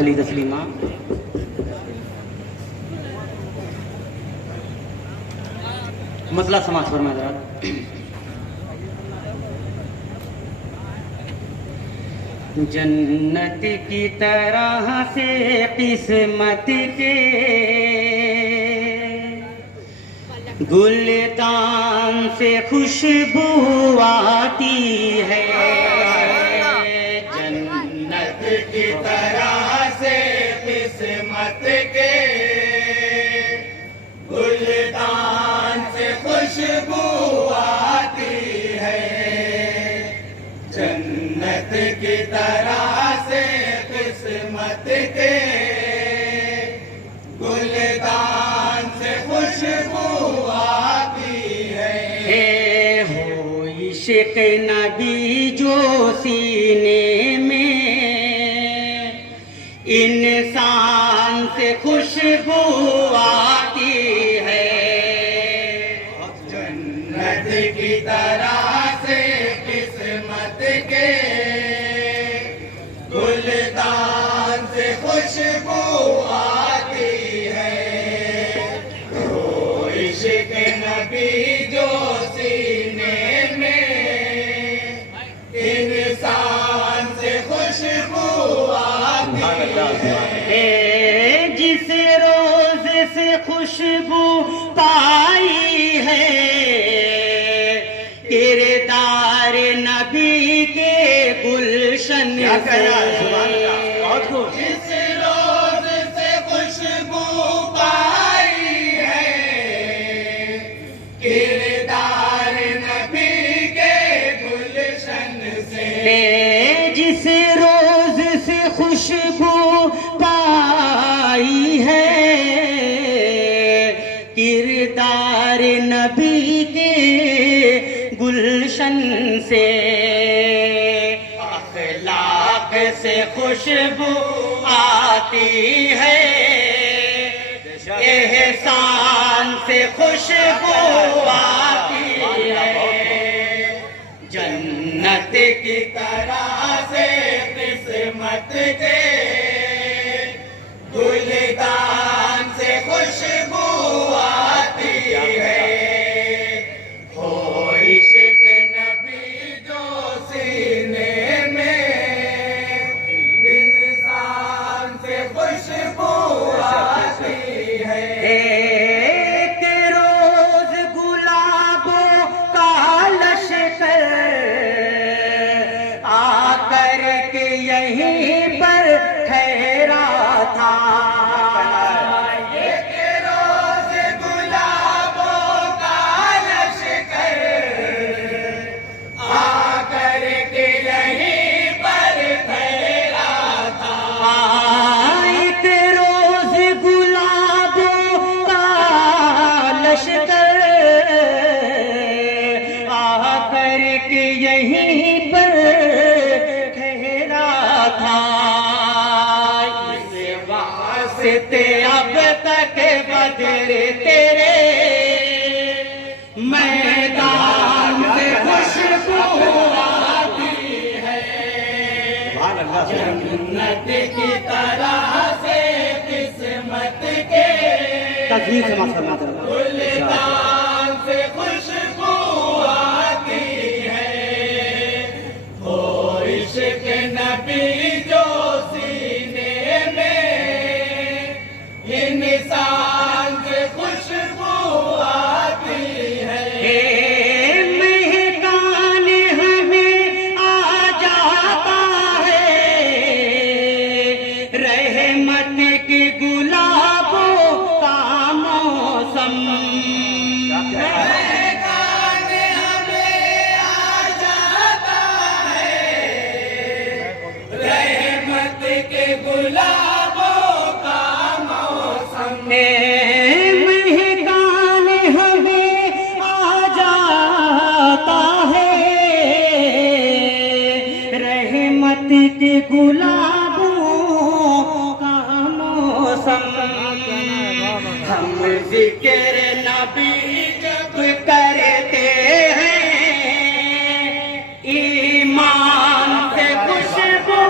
तस्लीमा मसला समाज फरमा जरा। जन्नत की तरह से किस्मत के गुलदान से खुशबू आती है। जन्नत की तरह से किस्मत के गुलदान से खुशबू आती है। जन्नत की तरह से किस्मत के गुलदान से खुशबू आती है। हो इश्क नबी जो सीने में इंसान से खुशबू आती है। जन्नत की तरह से किस्मत के गुलदान से खुशबू आती है। तो इश्क नबी जो सीने में इंसान से खुशबू आती है। जिस रोज से खुशबू पाई है किरदार नबी के गुलशन से। जिस रोज से खुशबू पाई है किरदार नबी के गुलशन से। जिस रोज से खुशबू पाई है किरदार नबी के गुलशन से। अखलाक से खुशबू आती है। एहसान से खुशबू आती है। जन्नत की तरह से किस्मत के गुलदान से खुशबू आती है। हो इश्क नबी जो सीने में इंसान से खुशबू आती है। एक रोज गुलाबों का लश्कर आकर के यहीं पर ठहरा था। एक रोज गुलाबों का लश्कर आकर के यहीं पर ठहरा था। एक रोज गुलाबों का लश्कर आकर के यहीं पर ठहरा था। वास्ते अब तक बदर तेरे मैदान से खुशबू आती है। जन्नत की तरह से किस्मत के गुलदान से खुशबू आती है। हो इश्क नबी जो सीने में इंसान से खुशबू आती है। महकान हमें आ जाता है रहमत के गुलाबों का मौसम। महकान हमें आ जाता है रहमत के गुलाबों का मौसम। महकान हमें आ जाता है रहमत के गुलाबों का मौसम। हम जिक्र नबी जब करते हैं ईमान से खुशबू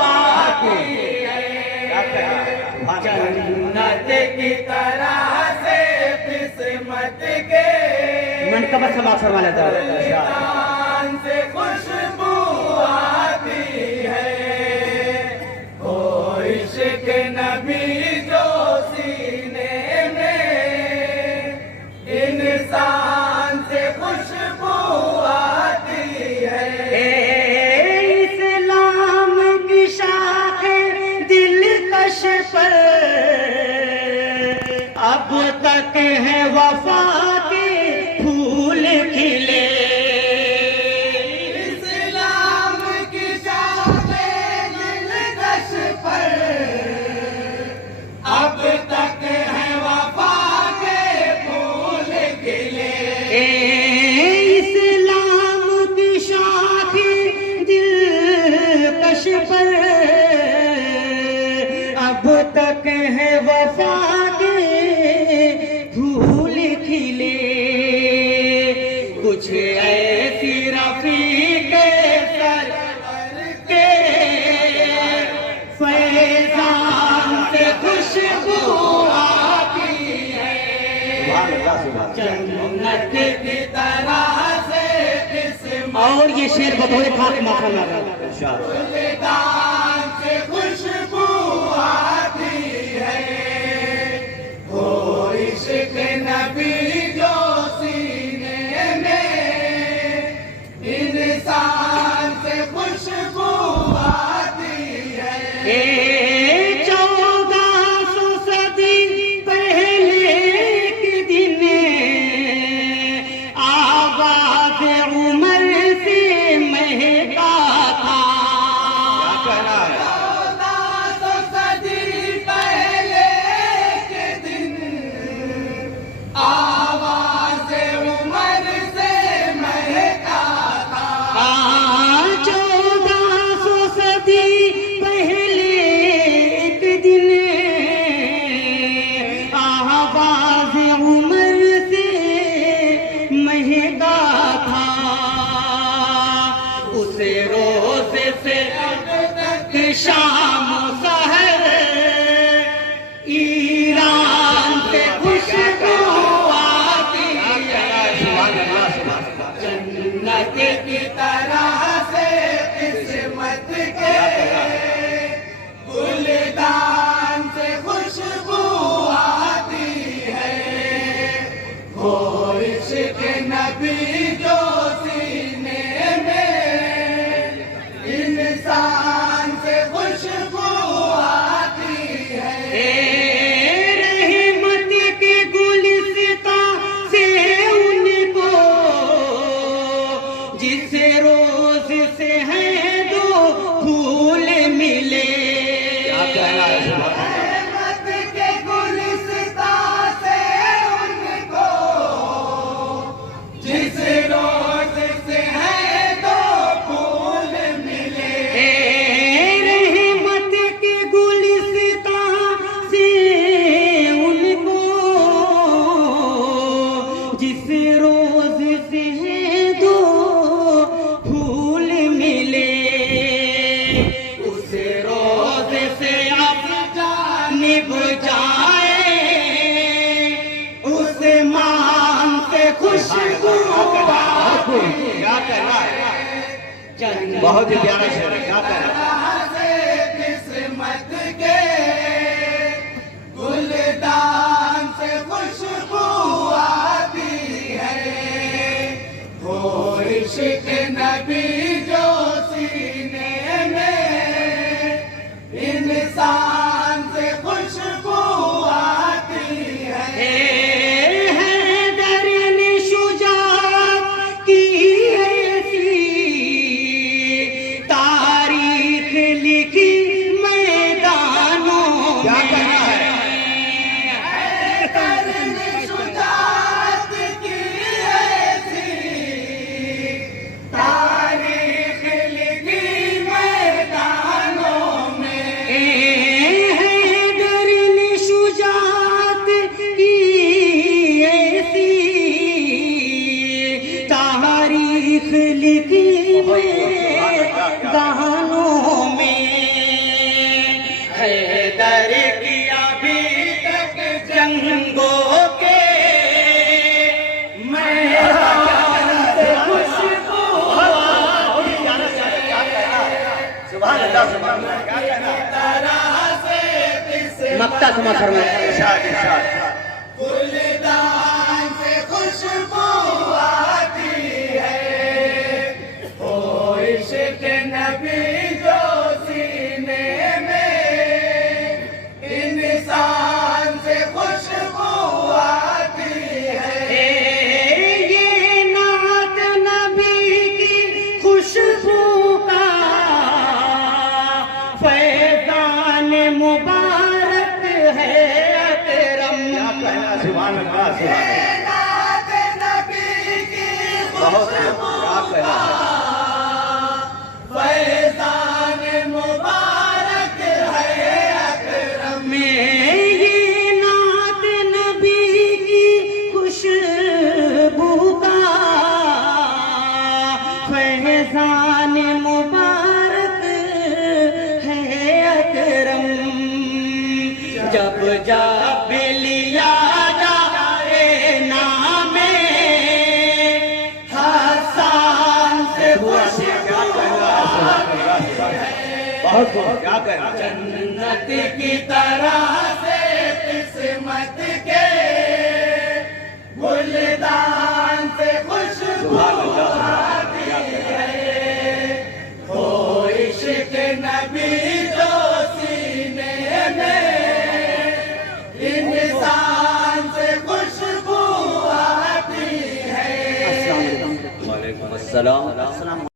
आती है। जन्नत की तरह से किस्मत के मन का बस समाज फरमा लेता है गुलिस्तान से खुशबू आती है। ओ इश्क नबी जो सीने में इंसान से खुशबू आती है। इस्लाम की शाखें दिलकश पर अब तक है वफा के फूल खिले। इस्लाम की शाखें दिलकश पर अब तक है वफा के फूल खिले। इस्लाम की शाखें दिलकश पर अब तक है वफा के फूल खिले। कुछ ऐसी रफीक सरवर के फैजान से खुशबू आती है। जन्नत की तरह से किस्मत और ये शेर बतौर खाक माखा लगा गुलिस्तान से खुशबू आती है। ओ इश्क नबी जो सीने में इंसान से खुशबू आती है। 1400 सदी पहले के दिन आवाज उमर से महका था। 1400 सदी पहले के दिन आवाज़ उमर से महका था। 1400 सदी पहले के दिन आवाज उमर से महका था। उसे रोज से अब तक शाम सहर ईरान से खुशबू आती है। जन्नत की तरह से किस्मत के गुलिस्तान से खुशबू आती है। हो इश्क नबी जो सीने में इंसान से खुशबू आती है। रहमत के गुलिस्तां से उनको जिस रोज से है दो फूल मिले। रहमत के गुलिस्तां से उनको जिस रोज से है दो फूल मिले। रहमत के गुलिस्तां से उनको जिस रोज से है दो फूल मिले। उस रोज से अब निभ जाए उस मान से खुशबू क्या कर रहा है? बहुत ही प्यारा शेर है। क्या कर रहा है? तरह से किस्मत के गुलिस्तान से खुशबू आती है। हो इश्क नबी जो सीने में इंसान से खुशबू आती है। हैदर ने शुजाअत की ऐसी तारीख लिखी मैदानों क्या में। करना है? हैदर ने शुजाअत की ऐसी तारीख लिखी मैदानों में। हैदर ने शुजाअत की ऐसी तारीख लिखी मैदानों में। हैदर की मक्ता समा फरमाए। इरशाद इरशाद फूलदान से खुशबू आती है, ओ इश्क नबी जो सीने में, इंसान से खुशबू आती है। ये नात नबी की खुशबू का फैज़ान मुबारक है अकरम। क्या कहना, सुभान अल्लाह, सुभान अल्लाह। नात नबी की बहुत खुशबू क्या कहना फैज़ान मुबारक है अकरम। ये नात नबी की खुशबू का फैज़ान मुबारक है अकरम। जब जब लिया जाए नामे हसन से क्या कहना, सुभान अल्लाह, सुभान अल्लाह। बहुत बहुत क्या कहना। जन्नत की तरह से किस्मत के गुलदान से खुशबू सुभान अल्लाह।